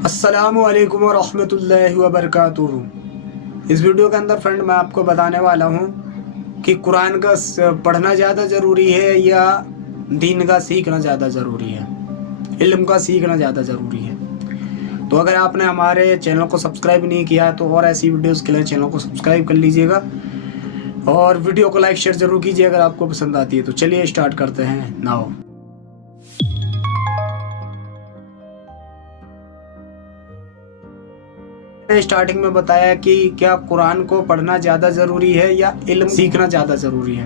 अस्सलामुअलैकुम वरहमतुल्लाहि वबरकातुहू। इस वीडियो के अंदर फ्रेंड मैं आपको बताने वाला हूँ कि कुरान का पढ़ना ज़्यादा ज़रूरी है या दीन का सीखना ज़्यादा ज़रूरी है, इल्म का सीखना ज़्यादा ज़रूरी है। तो अगर आपने हमारे चैनल को सब्सक्राइब नहीं किया है तो और ऐसी वीडियोस के लिए चैनल को सब्सक्राइब कर लीजिएगा और वीडियो को लाइक शेयर ज़रूर कीजिए अगर आपको पसंद आती है। तो चलिए स्टार्ट करते हैं नाउ। स्टार्टिंग में बताया कि क्या कुरान को पढ़ना ज़्यादा ज़रूरी है या इल्म सीखना ज़्यादा ज़रूरी है।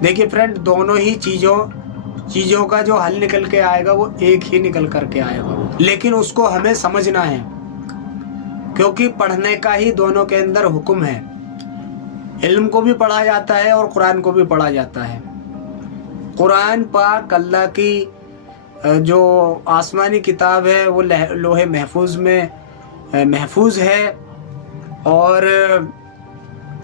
देखिए फ्रेंड, दोनों ही चीज़ों का जो हल निकल के आएगा वो एक ही निकल करके आएगा, लेकिन उसको हमें समझना है क्योंकि पढ़ने का ही दोनों के अंदर हुक्म है। इल्म को भी पढ़ा जाता है और कुरान को भी पढ़ा जाता है। कुरान पाक अल्लाह की जो आसमानी किताब है वो लोहे महफूज में महफूज है और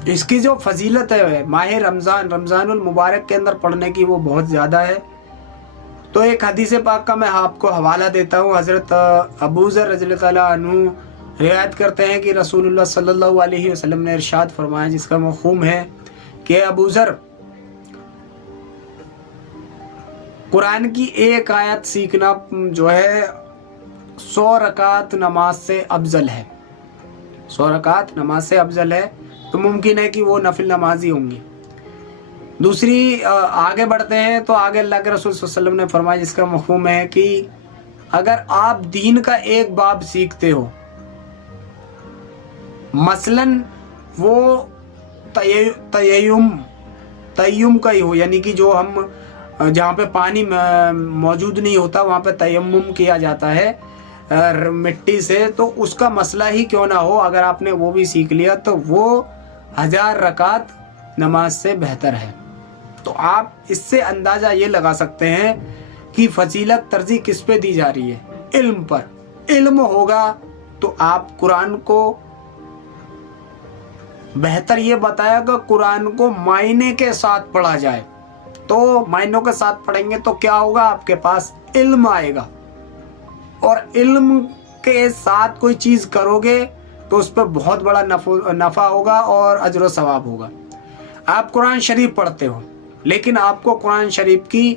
इसकी जो फजीलत है माह रमज़ानुल मुबारक के अंदर पढ़ने की वो बहुत ज़्यादा है। तो एक हदीस पाक का मैं आपको हवाला देता हूँ। हज़रत अबू ज़र रज़ियल्लाहु ताला अन्हु रिवायत करते हैं कि रसूलुल्लाह सल्लल्लाहु अलैहि वसल्लम ने इरशाद फरमाया, जिसका मफ़हूम है कि अबू ज़र, कुरान की एक आयत सीखना जो है 100 रकात नमाज से अफजल है। 100 रकात नमाज से अफजल है, तो मुमकिन है कि वो नफिल नमाजी होंगी। दूसरी आगे बढ़ते हैं तो आगे अल्लाह के रसूल सल्लल्लाहु अलैहि वसल्लम ने फरमाया, जिसका मफ़हूम है कि अगर आप दीन का एक बाब सीखते हो, मसलन वो तय्युम का ही हो, यानी कि जो हम जहाँ पे पानी मौजूद नहीं होता वहाँ पे तयम्मुम किया जाता है मिट्टी से, तो उसका मसला ही क्यों ना हो, अगर आपने वो भी सीख लिया तो वो 1000 रकात नमाज से बेहतर है। तो आप इससे अंदाज़ा ये लगा सकते हैं कि फजीलत तरजीह किस पे दी जा रही है, इल्म पर। इल्म होगा तो आप कुरान को बेहतर ये बताया कि कुरान को मायने के साथ पढ़ा जाए। तो मायनों के साथ पढ़ेंगे तो क्या होगा, आपके पास इल्म आएगा और इल्म के साथ कोई चीज़ करोगे तो उस पर बहुत बड़ा नफ़ा होगा और अजर सवाब होगा। आप कुरान शरीफ पढ़ते हो लेकिन आपको कुरान शरीफ की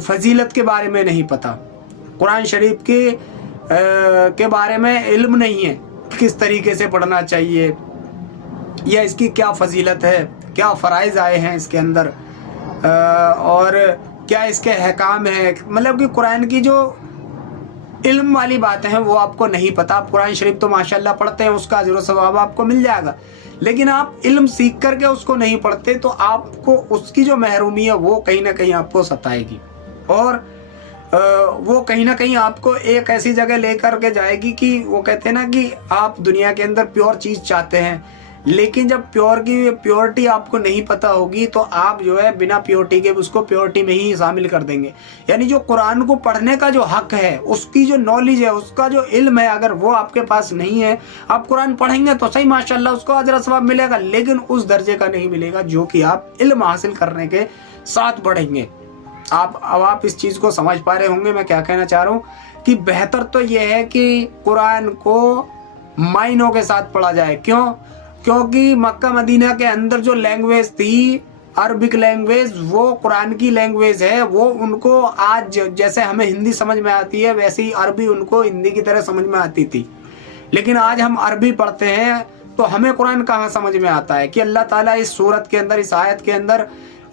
फजीलत के बारे में नहीं पता, कुरान शरीफ के बारे में इल्म नहीं है, किस तरीके से पढ़ना चाहिए या इसकी क्या फजीलत है, क्या फ़राइज़ आए हैं इसके अंदर और क्या इसके अहकाम है, मतलब कि कुरान की जो इल्म वाली बातें हैं वो आपको नहीं पता। आप कुरान शरीफ तो माशाल्लाह पढ़ते हैं, उसका अजर सवाब आपको मिल जाएगा, लेकिन आप इल्म सीख करके उसको नहीं पढ़ते तो आपको उसकी जो महरूमी है वो कहीं ना कहीं आपको सताएगी और वो कहीं ना कहीं आपको एक ऐसी जगह लेकर के जाएगी कि वो कहते हैं ना कि आप दुनिया के अंदर प्योर चीज़ चाहते हैं, लेकिन जब प्योरिटी आपको नहीं पता होगी तो आप जो है बिना प्योरिटी के उसको प्योरिटी में ही शामिल कर देंगे। यानी जो कुरान को पढ़ने का जो हक है, उसकी जो नॉलेज है, उसका जो इल्म है, अगर वो आपके पास नहीं है, आप कुरान पढ़ेंगे तो सही माशाल्लाह उसको अजर सवाब मिलेगा, लेकिन उस दर्जे का नहीं मिलेगा जो कि आप इल्म हासिल करने के साथ पढ़ेंगे। अब आप इस चीज़ को समझ पा रहे होंगे मैं क्या कहना चाह रहा हूँ कि बेहतर तो ये है कि कुरान को मायनों के साथ पढ़ा जाए। क्योंकि मक्का मदीना के अंदर जो लैंग्वेज थी अरबिक लैंग्वेज, वो कुरान की लैंग्वेज है। वो उनको आज जैसे हमें हिंदी समझ में आती है वैसे ही अरबी उनको हिंदी की तरह समझ में आती थी, लेकिन आज हम अरबी पढ़ते हैं तो हमें कुरान कहाँ समझ में आता है कि अल्लाह ताला इस सूरत के अंदर, इस आयत के अंदर,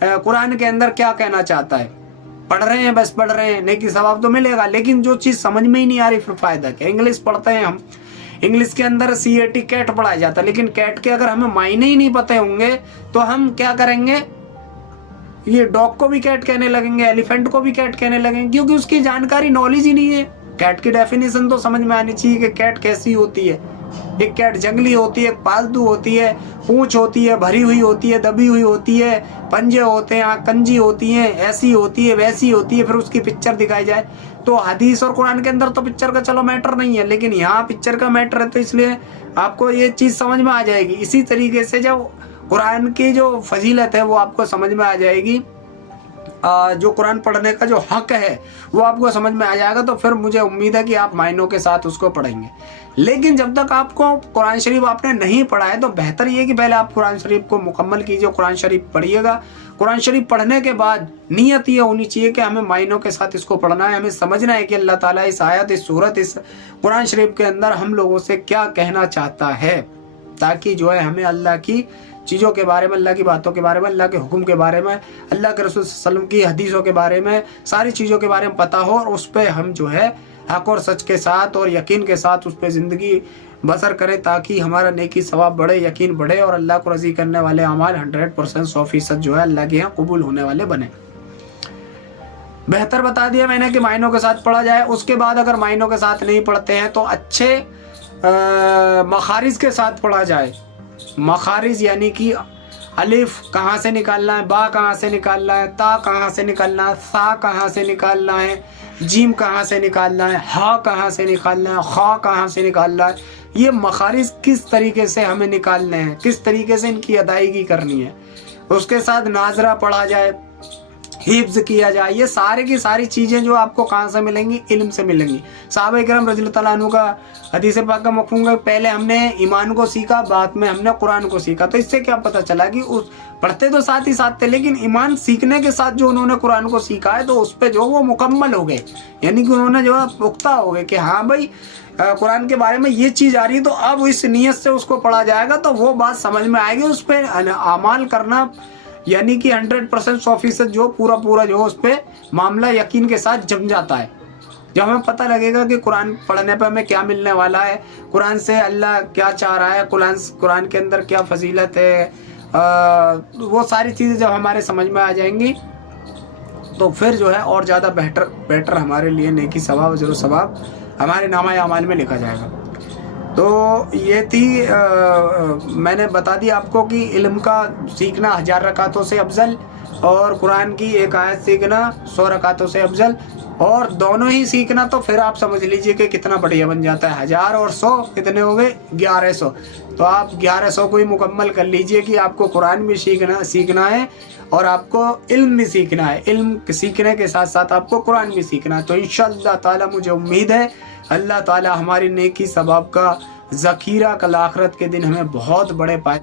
कुरान के अंदर क्या कहना चाहता है। पढ़ रहे हैं, बस पढ़ रहे हैं, नेकी सवाब तो मिलेगा, लेकिन जो चीज़ समझ में ही नहीं आ रही फिर फ़ायदा क्या। इंग्लिश पढ़ते हैं हम, इंग्लिश के अंदर CAT कैट पढ़ाया जाता है, लेकिन कैट के अगर हमें मायने ही नहीं पता होंगे तो हम क्या करेंगे, ये डॉग को भी कैट कहने लगेंगे, एलिफेंट को भी कैट कहने लगेंगे, क्योंकि उसकी जानकारी नॉलेज ही नहीं है। कैट की डेफिनेशन तो समझ में आनी चाहिए कि कैट कैसी होती है। एक कैट जंगली होती है, पालतू होती है, पूंछ होती है, भरी हुई होती है, दबी हुई होती है, पंजे होते हैं, कंजी होती हैं, ऐसी होती है, वैसी होती है, फिर उसकी पिक्चर दिखाई जाए। तो हदीस और कुरान के अंदर तो पिक्चर का चलो मैटर नहीं है, लेकिन यहाँ पिक्चर का मैटर है, तो इसलिए आपको ये चीज़ समझ में आ जाएगी। इसी तरीके से जब कुरान की जो फजीलत है वो आपको समझ में आ जाएगी जो कुरान पढ़ने का जो हक है वो आपको समझ में आ जाएगा, तो फिर मुझे उम्मीद है कि आप मायनों के साथ उसको पढ़ेंगे। लेकिन जब तक आपको कुरान शरीफ आपने नहीं पढ़ा है तो बेहतर ये कि पहले आप कुरान शरीफ को मुकम्मल कीजिए, कुरान शरीफ पढ़िएगा। कुरान शरीफ पढ़ने के बाद नीयत ये होनी चाहिए कि हमें मायनों के साथ इसको पढ़ना है, हमें समझना है कि अल्लाह ताला इस आयत, इस सूरत, इस कुरान शरीफ के अंदर हम लोगों से क्या कहना चाहता है, ताकि जो है हमें अल्लाह की चीज़ों के बारे में, अल्लाह की बातों के बारे में, अल्लाह के हुक्म के बारे में, अल्लाह के रसूल सल्लल्लाहु अलैहि वसल्लम की हदीसों के बारे में, सारी चीज़ों के बारे में पता हो, और उस पर हम जो है हक और सच के साथ और यकीन के साथ उस पर ज़िंदगी बसर करें, ताकि हमारा नेकी सवाब बढ़े, यकीन बढ़े, और अल्लाह को राज़ी करने वाले अमाल 100% 100% जो है अल्लाह के यहाँ कबूल होने वाले बने। बेहतर बता दिया मैंने कि मायनों के साथ पढ़ा जाए। उसके बाद अगर मायनों के साथ नहीं पढ़ते हैं तो अच्छे मखारिज के साथ पढ़ा जाए। मखारिज यानी कि अलिफ कहाँ से निकालना है, बा कहाँ से निकालना है, ता कहाँ से निकालना है, सा कहाँ से निकालना है, जीम कहाँ से निकालना है, हा कहाँ से निकालना है, खा कहाँ से निकालना है, ये मखारिज किस तरीके से हमें निकालने हैं, किस तरीके से इनकी अदायगी करनी है। उसके साथ नाजरा पढ़ा जाए, हिफ्ज किया जाए। ये सारे की सारी चीज़ें जो आपको कहाँ से मिलेंगी, इल्म से मिलेंगी। सहाबा किराम रज़ियल्लाहु तआला अन्हु का हदीस पाक का मफ़हूम है, पहले हमने ईमान को सीखा, बाद में हमने कुरान को सीखा। तो इससे क्या पता चला कि उस पढ़ते तो साथ ही साथ थे, लेकिन ईमान सीखने के साथ जो उन्होंने कुरान को सीखा है तो उस पर जो वो मुकम्मल हो गए, यानी कि उन्होंने जो है पुख्ता हो गए कि हाँ भाई कुरान के बारे में ये चीज़ आ रही है तो अब इस नीयत से उसको पढ़ा जाएगा तो वो बात समझ में आएगी। उस पर अमाल करना यानी कि 100% 100% जो पूरा जो उस पर मामला यकीन के साथ जम जाता है। जब हमें पता लगेगा कि कुरान पढ़ने पर हमें क्या मिलने वाला है, कुरान से अल्लाह क्या चाह रहा है, कुरान के अंदर क्या फजीलत है, वो सारी चीज़ें जब हमारे समझ में आ जाएंगी तो फिर जो है और ज़्यादा बेटर हमारे लिए नेकी सवाब ज़रूर सवाब हमारे नामा अमाल में लिखा जाएगा। तो ये थी मैंने बता दिया आपको कि इल्म का सीखना 1000 रकातों से अफजल और कुरान की एक आयत सीखना 100 रकातों से अफजल, और दोनों ही सीखना तो फिर आप समझ लीजिए कि कितना बढ़िया बन जाता है। 1000 और 100 कितने हो गए, 1100। तो आप 1100 को ही मुकम्मल कर लीजिए कि आपको कुरान भी सीखना है और आपको इल्म भी सीखना है। इल्म सीखने के साथ साथ आपको कुरान भी सीखना है। तो इंशाअल्लाह ताला मुझे उम्मीद है अल्लाह ताला हमारी नेकी सवाब का ज़ख़ीरा कल आखिरत के दिन हमें बहुत बड़े पाए।